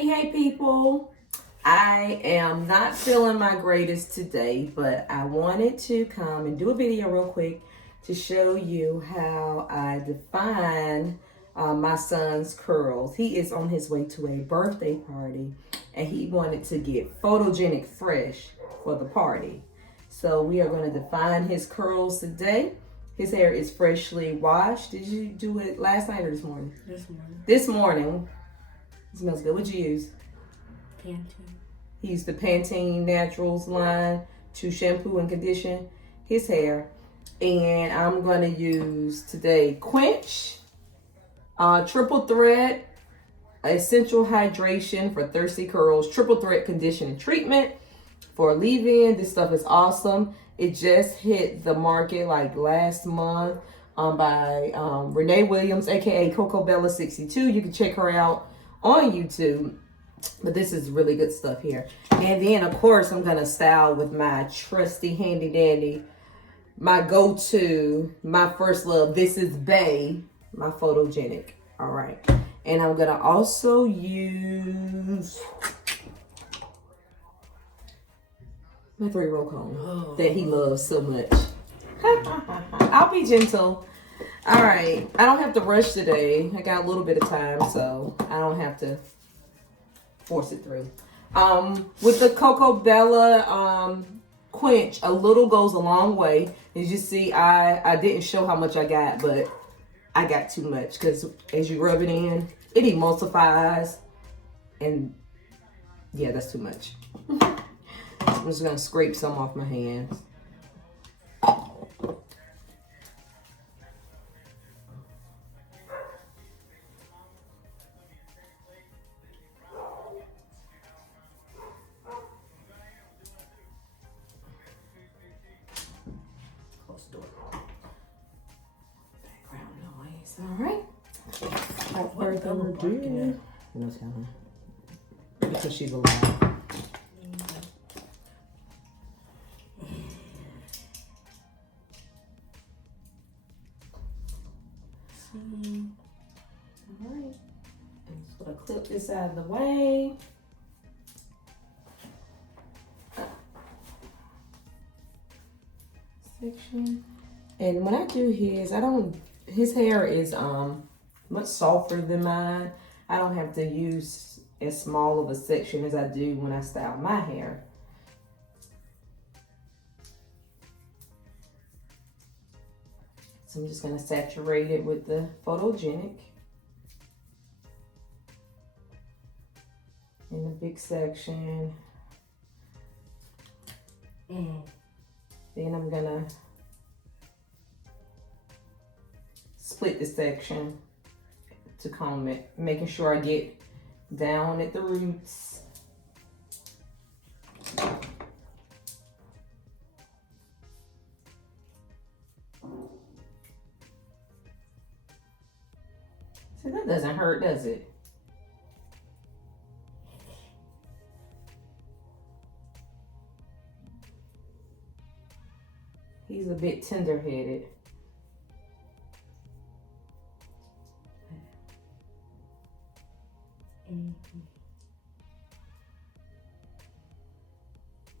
Hey people. I am not feeling my greatest today, but I wanted to come and do a video real quick to show you how I define my son's curls. He is on his way to a birthday party and he wanted to get photogenic fresh for the party. So we are going to define his curls today. His hair is freshly washed. Did you do it last night or this morning? This morning. This morning. It smells good. What'd you use? Pantene. He used the Pantene Naturals line to shampoo and condition his hair. And I'm going to use today Quench, triple thread, essential hydration for thirsty curls, triple thread conditioning treatment for leave-in. This stuff is awesome. It just hit the market like last month by Renee Williams, aka Coco Bella 62. You can check her out on YouTube. But this is really good stuff here. And then, of course, I'm going to style with my trusty handy dandy, my go-to, my first love. This is Bay, my Photogenic. All right. And I'm going to also use my 3-row comb that he loves so much. I'll be gentle. All right. I don't have to rush today. I got a little bit of time, so I don't have to force it through. With the Coco Bella Quench, a little goes a long way. As you see, I didn't show how much I got, but I got too much because as you rub it in, it emulsifies. And yeah, that's too much. I'm just going to scrape some off my hands. Background noise. All right. Without further ado, no telling. Because she's alive. All right. I'm just gonna clip this out of the way. Section. And when I do his hair is much softer than mine. I don't have to use as small of a section as I do when I style my hair. So I'm just gonna saturate it with the Photogenic in the big section. Then I'm gonna split the section to comb it, making sure I get down at the roots. See, that doesn't hurt, does it? He's a bit tender-headed.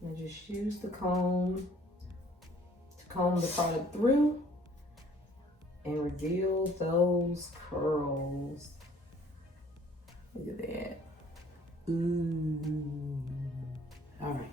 I just use the comb to comb the product through and reveal those curls. Look at that. Ooh. All right.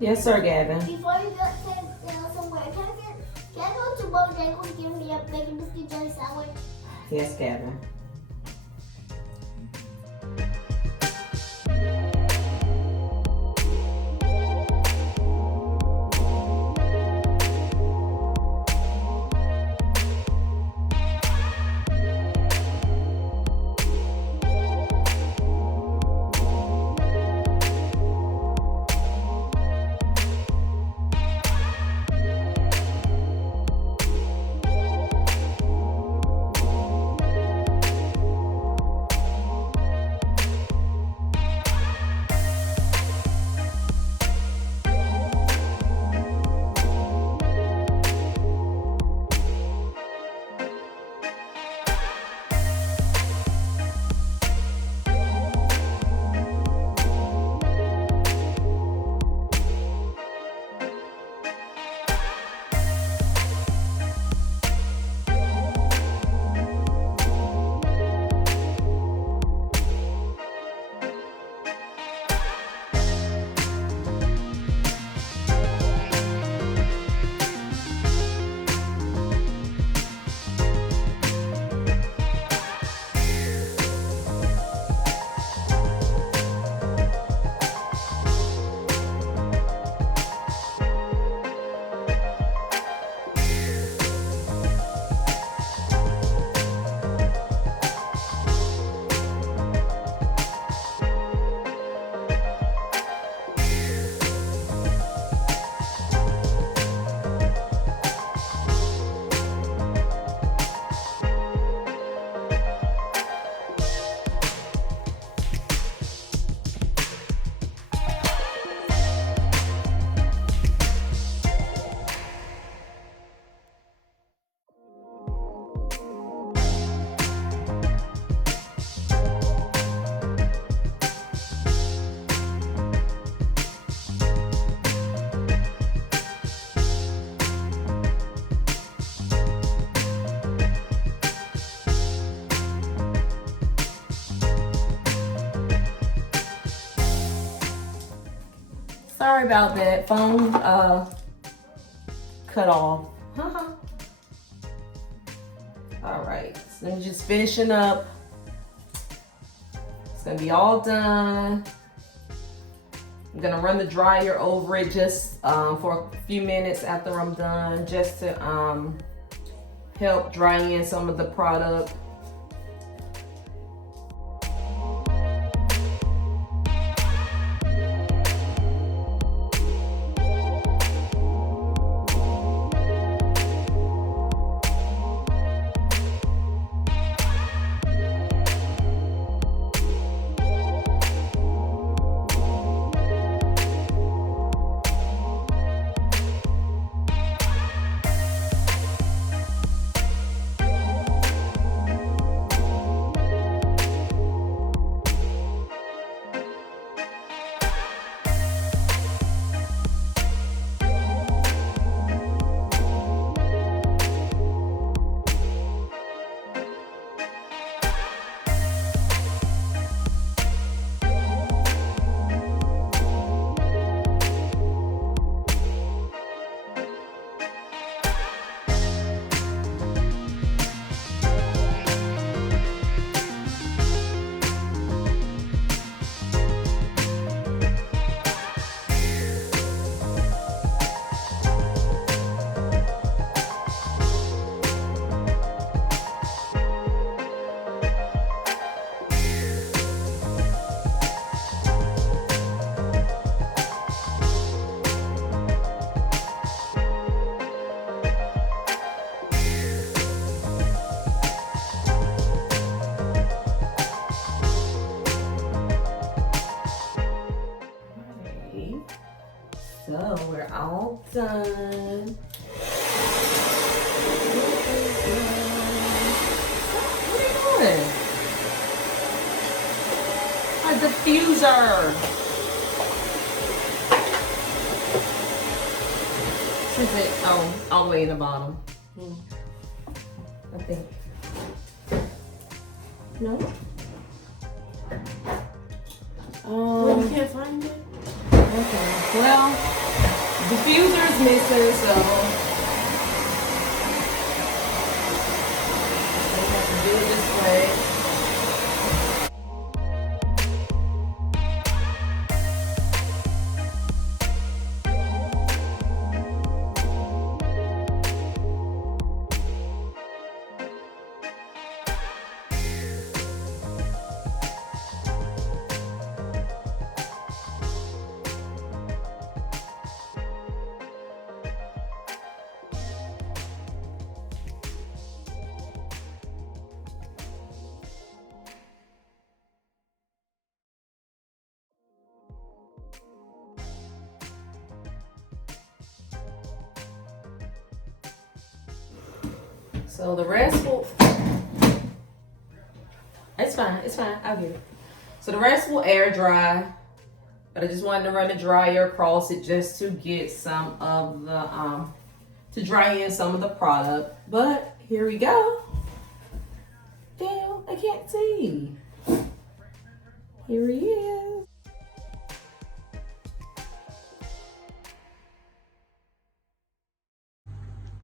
Yes, sir, Gavin. Before you go somewhere, can I go to Bojangles and give me a bacon biscuit jelly sandwich? Yes, Gavin. Sorry about that. Phone cut off. All right, so I'm just finishing up. It's gonna be all done. I'm gonna run the dryer over it just for a few minutes after I'm done, just to help dry in some of the product. So we're all done. What are you doing? A diffuser. Is it? Oh, all the way in the bottom. I think. No? Oh, you can't find it? Okay. Well, diffuser is missing, so we have to do it this way. So the rest will, it's fine, I'll get it. So the rest will air dry, but I just wanted to run the dryer across it just to get some of the, to dry in some of the product. But here we go. Damn, I can't see. Here he is.